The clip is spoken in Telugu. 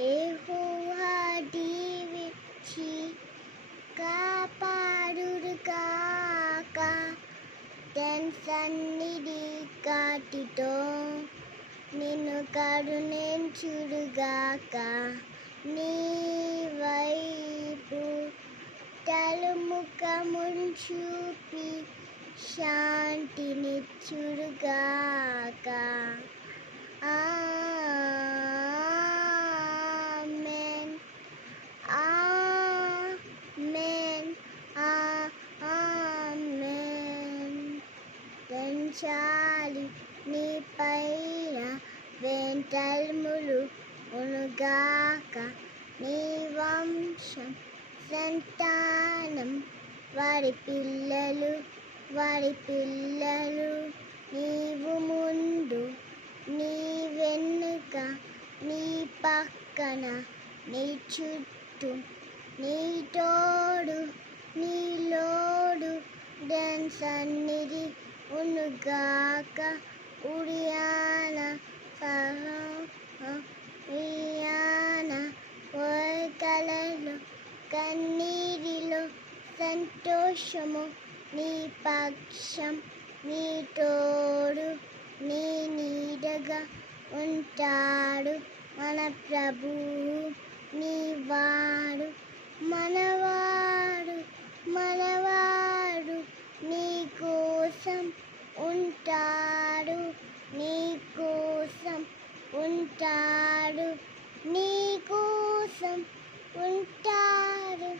యెహోవా దీవించి కాపాడుగాక, తన సన్నిధి కాటితో నిన్ను కరుణించుగాక, నీ వైపు తలముఖమును చూపి శాంతినిచ్చుగాక. ఆమేన్, ఆమేన్, ఆమేన్. పెంచాలి నీ పైన వెంటల్ములు ఉనుగాక, నీ వంశం సంతానం వారి పిల్లలు నీవు ముందు నీ వెనుక నీ పక్కన నీ చుట్టూ నీ తోడు నీ లోడు తన సన్నిధి ఉనుగాక. ఉరియాన కోరికలలో కన్నీరిలో సంతోషము, నీ పక్షం నీ తోడు నీ నీడగా ఉంటాడు. మన ప్రభువు నీ వాడు, మనవాడు నీ కోసం ఉంటాడు, నీ కోసం ఉంటాడు, నీ కోసం ఉంటాడు.